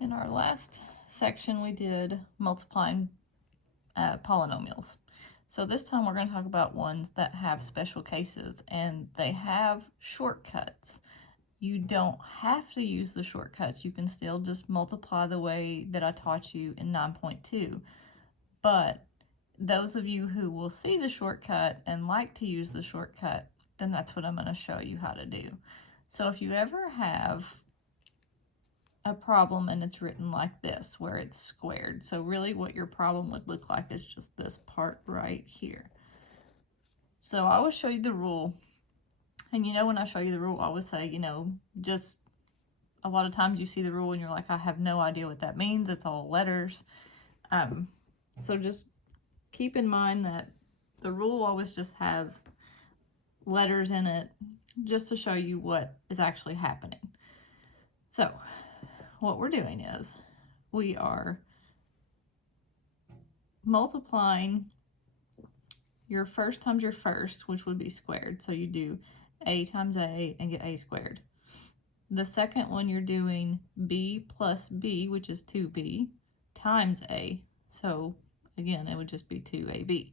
In our last section, we did multiplying polynomials. So this time we're going to talk about ones that have special cases and they have shortcuts. You don't have to use the shortcuts. You can still just multiply the way that I taught you in 9.2. But those of you who will see the shortcut and like to use the shortcut, then that's what I'm going to show you how to do. So if you ever have a problem and it's written like this, where it's squared. So really what your problem would look like is just this part right here. So I always show you the rule. And you know, when I show you the rule, I always say, you know, just a lot of times you see the rule and you're like, I have no idea what that means. It's all letters. So just keep in mind that the rule always just has letters in it just to show you what is actually happening. So what we're doing is we are multiplying your first times your first, which would be squared. So you do a times a and get a squared. The second one you're doing b plus b, which is 2b, times a. So again, it would just be 2ab.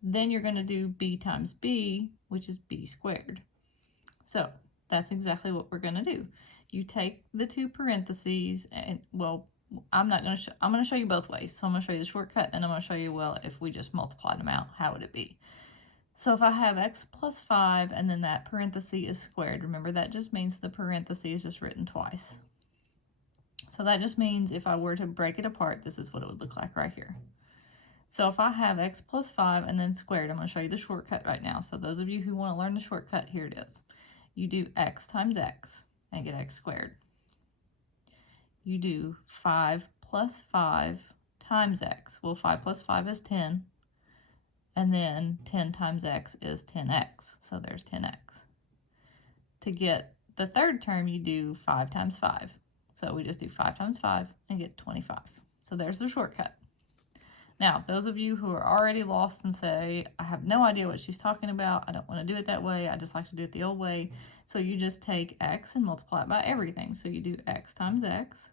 Then you're going to do b times b, which is b squared. So that's exactly what we're going to do. You take the two parentheses and, well, I'm going to show you both ways. So I'm going to show you the shortcut and I'm going to show you, well, if we just multiplied them out, how would it be? So if I have x plus 5 and then that parenthesis is squared, remember that just means the parenthesis is just written twice. So that just means if I were to break it apart, this is what it would look like right here. So if I have x plus 5 and then squared, I'm going to show you the shortcut right now. So those of you who want to learn the shortcut, here it is. You do x times x and get x squared. You do 5 plus 5 times x. Well, 5 plus 5 is 10. And then 10 times x is 10x. So there's 10x. To get the third term, you do 5 times 5. So we just do 5 times 5 and get 25. So there's the shortcut. Now, those of you who are already lost and say, I have no idea what she's talking about, I don't want to do it that way, I just like to do it the old way. So you just take x and multiply it by everything. So you do x times x,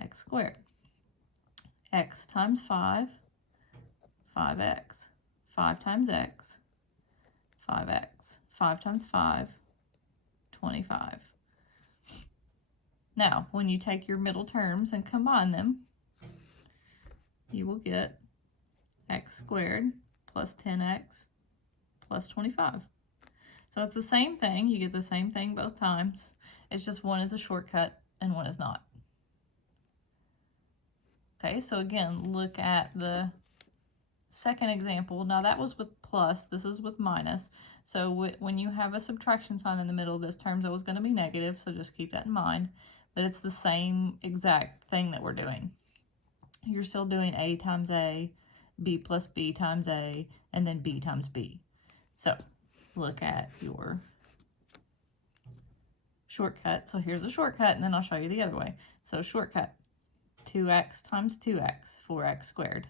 x squared. X times 5, 5x. 5 times x, 5x. 5 times 5, 25. Now, when you take your middle terms and combine them, you will get x squared plus 10x plus 25. So it's the same thing. You get the same thing both times. It's just one is a shortcut and one is not. Okay, so again, look at the second example. Now that was with plus, this is with minus. So when you have a subtraction sign in the middle, this term's always going to be negative, so just keep that in mind. But it's the same exact thing that we're doing. You're still doing a times a, b plus b times a, and then b times b. So look at your shortcut. So here's a shortcut, and then I'll show you the other way. So shortcut, 2x times 2x, 4x squared.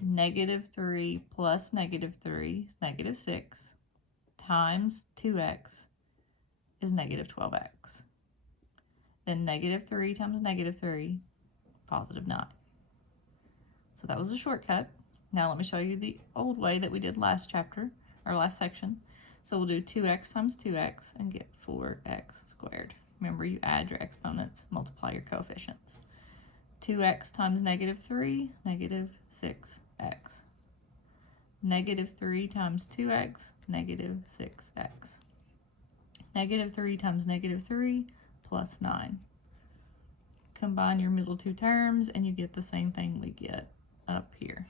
Negative 3 plus negative 3 is negative 6 times 2x is negative 12x. Then negative 3 times negative 3, positive 9. So that was a shortcut. Now let me show you the old way that we did last chapter, or last section. So we'll do 2x times 2x and get 4x squared. Remember, you add your exponents, multiply your coefficients. 2x times negative 3, negative 6x. Negative 3 times 2x, negative 6x. Negative 3 times negative 3 plus 9. Combine your middle two terms and you get the same thing we get up here.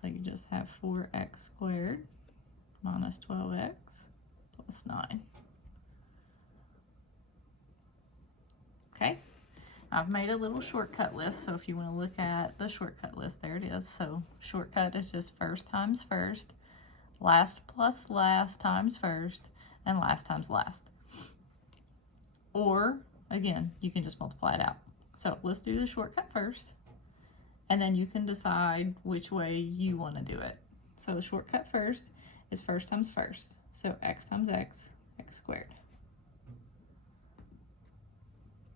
So you just have 4x squared minus 12x plus 9. Okay, I've made a little shortcut list, so if you want to look at the shortcut list, there it is. So shortcut is just first times first, last plus last times first, and last times last. Or, again, you can just multiply it out. So let's do the shortcut first, and then you can decide which way you want to do it. So the shortcut first is first times first. So x times x, x squared.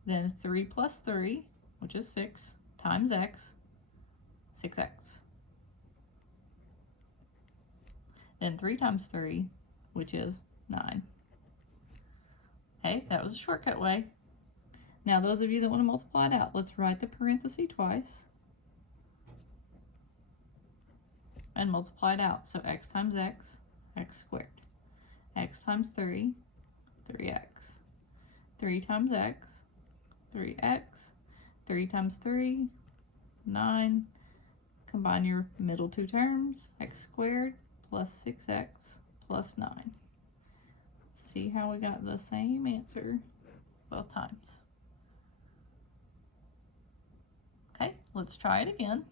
Then 3 plus 3, which is 6, times x, 6x. Then 3 times 3, which is 9. Okay, that was a shortcut way. Now those of you that want to multiply it out, let's write the parenthesis twice and multiply it out. So x times x, x squared. X times 3, 3x. 3 times x, 3x. 3 times 3, 9. Combine your middle two terms, x squared plus 6x plus 9. See how we got the same answer both times. Okay, let's try it again.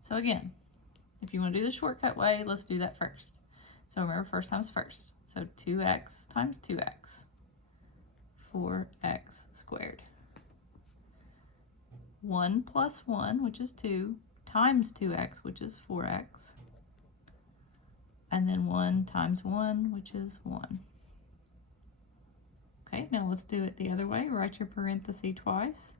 So again, if you want to do the shortcut way, let's do that first. So remember, first times first. So 2x times 2x, 4x squared. 1 plus 1, which is 2, times 2x, which is 4x. And then 1 times 1, which is 1. Okay, now let's do it the other way. Write your parenthesis twice.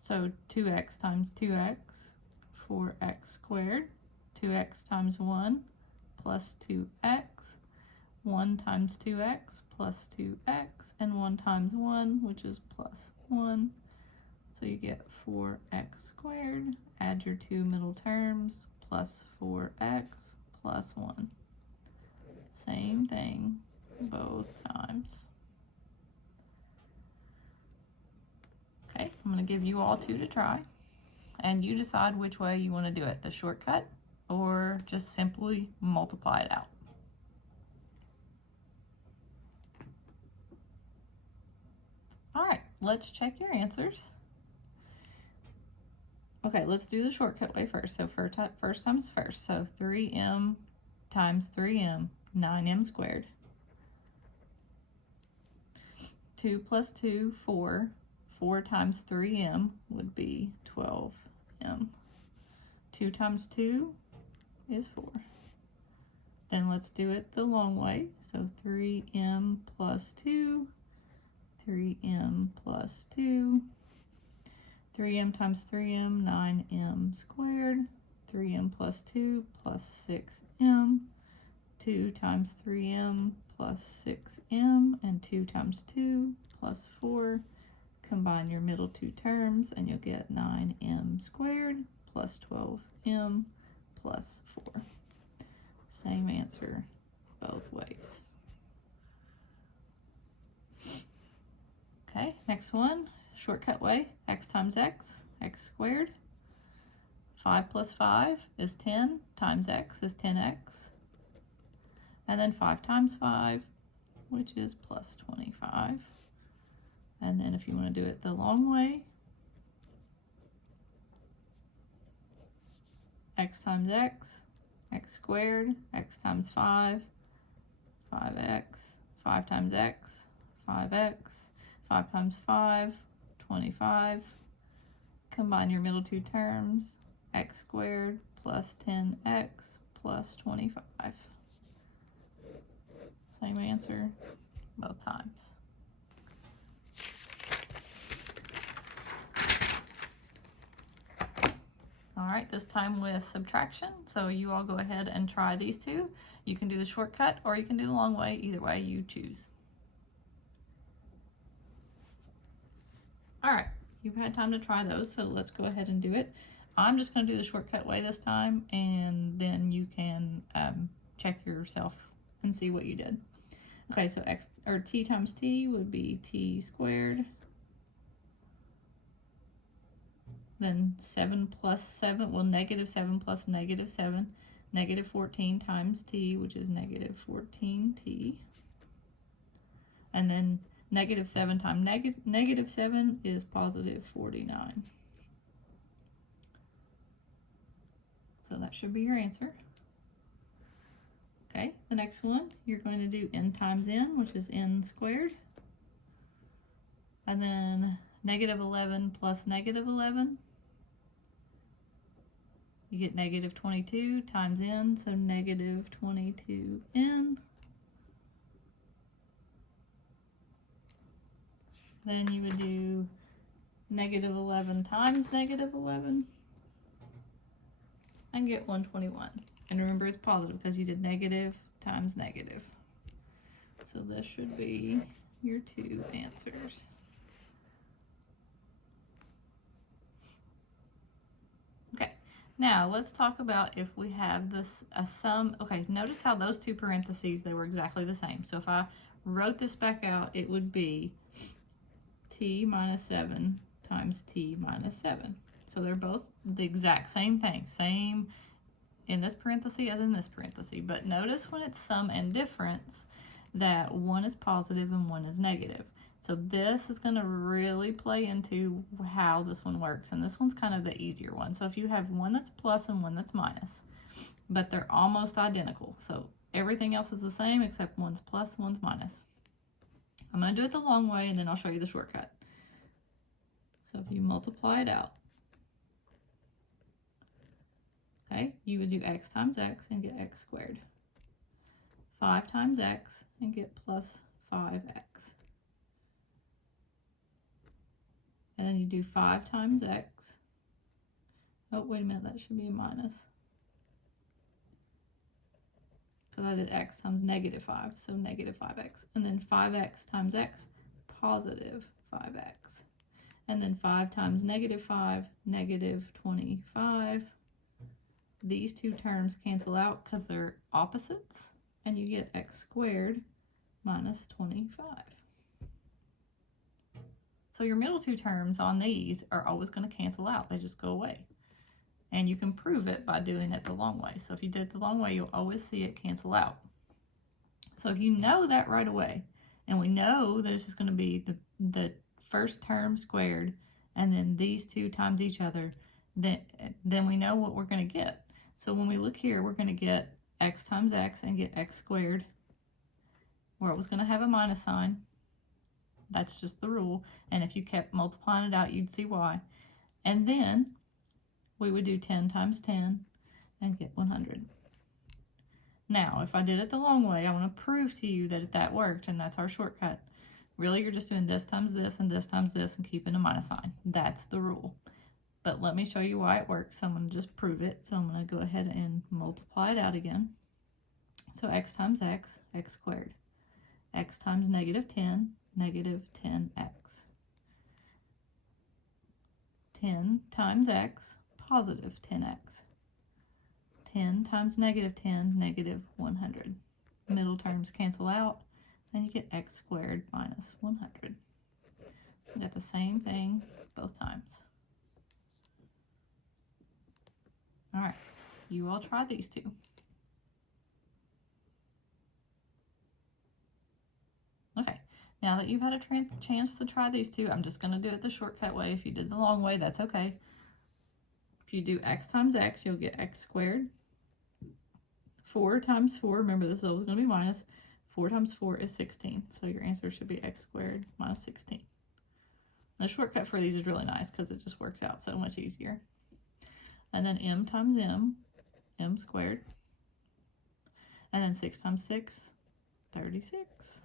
So 2x times 2x, 4x squared. 2x times 1 plus 2x. 1 times 2x plus 2x, and 1 times 1, which is plus 1. So you get 4x squared, add your two middle terms, plus 4x plus 1. Same thing both times. Okay, I'm going to give you all two to try, and you decide which way you want to do it, the shortcut or just simply multiply it out. All right, let's check your answers. Okay, let's do the shortcut way first. So first times first. So 3m times 3m, 9m squared. 2 plus 2, 4. 4 times 3m would be 12m. 2 times 2 is 4. Then let's do it the long way. So 3m plus 2. 3m plus 2. 3m times 3m, 9m squared. 3m plus 2 plus 6m. 2 times 3m plus 6m, and 2 times 2 plus 4. Combine your middle two terms and you'll get 9m squared plus 12m plus 4. Same answer both ways. Okay, next one, shortcut way, x times x, x squared. 5 plus 5 is 10, times x is 10x. And then 5 times 5, which is plus 25. And then if you want to do it the long way, x times x, x squared, x times 5, 5x, 5 times x, 5x, 5 times 5, 25. Combine your middle two terms, x squared plus 10x plus 25. Same answer both times. All right, this time with subtraction. So you all go ahead and try these two. You can do the shortcut or you can do the long way. Either way you choose. All right, you've had time to try those, so let's go ahead and do it. I'm just going to do the shortcut way this time, and then you can check yourself and see what you did. Okay, so t times t would be t squared. Then 7 plus 7, well, negative 7 plus negative 7, negative 14 times t, which is negative 14t. And then negative 7 times negative 7 is positive 49. So that should be your answer. Okay, the next one, you're going to do n times n, which is n squared. And then negative 11 plus negative 11. You get negative 22 times n, so negative 22n. Then you would do negative 11 times negative 11 and get 121. And remember, it's positive because you did negative times negative. So this should be your two answers. Okay, now let's talk about if we have this a sum. Okay, notice how those two parentheses, they were exactly the same. So if I wrote this back out, it would be t minus 7 times t minus 7. So they're both the exact same thing, same in this parenthesis as in this parenthesis. But notice when it's sum and difference that one is positive and one is negative. So this is going to really play into how this one works. And this one's kind of the easier one. So if you have one that's plus and one that's minus, but they're almost identical. So everything else is the same except one's plus, one's minus. I'm going to do it the long way and then I'll show you the shortcut. So if you multiply it out, okay, you would do x times x and get x squared. 5 times x and get plus 5x. And then you do 5 times x. Oh, wait a minute, that should be a minus. Because I did x times negative 5, so negative 5x. And then 5x times x, positive 5x. And then 5 times negative 5, negative 25. These two terms cancel out because they're opposites, and you get x squared minus 25. So your middle two terms on these are always going to cancel out. They just go away. And you can prove it by doing it the long way. So if you did it the long way, you'll always see it cancel out. So if you know that right away, and we know that it's just going to be the first term squared, and then these two times each other, then we know what we're going to get. So when we look here, we're going to get x times x and get x squared, where it was going to have a minus sign. That's just the rule. And if you kept multiplying it out, you'd see why. And then we would do 10 times 10 and get 100. Now, if I did it the long way, I want to prove to you that that worked, and that's our shortcut. Really, you're just doing this times this and this times this and keeping a minus sign. That's the rule. But let me show you why it works. So I'm going to just prove it. So I'm going to go ahead and multiply it out again. So x times x, x squared. X times negative 10, negative 10x. 10 times x, positive 10x. 10 times negative 10, negative 100. Middle terms cancel out, and you get x squared minus 100. You got the same thing both times. All right, you all try these two. Okay, now that you've had a chance to try these two, I'm just going to do it the shortcut way. If you did the long way, that's okay. If you do x times x, you'll get x squared. 4 times 4, remember this is always going to be minus. 4 times 4 is 16, so your answer should be x squared minus 16. The shortcut for these is really nice because it just works out so much easier. And then m times m, m squared. And then 6 times 6, 36.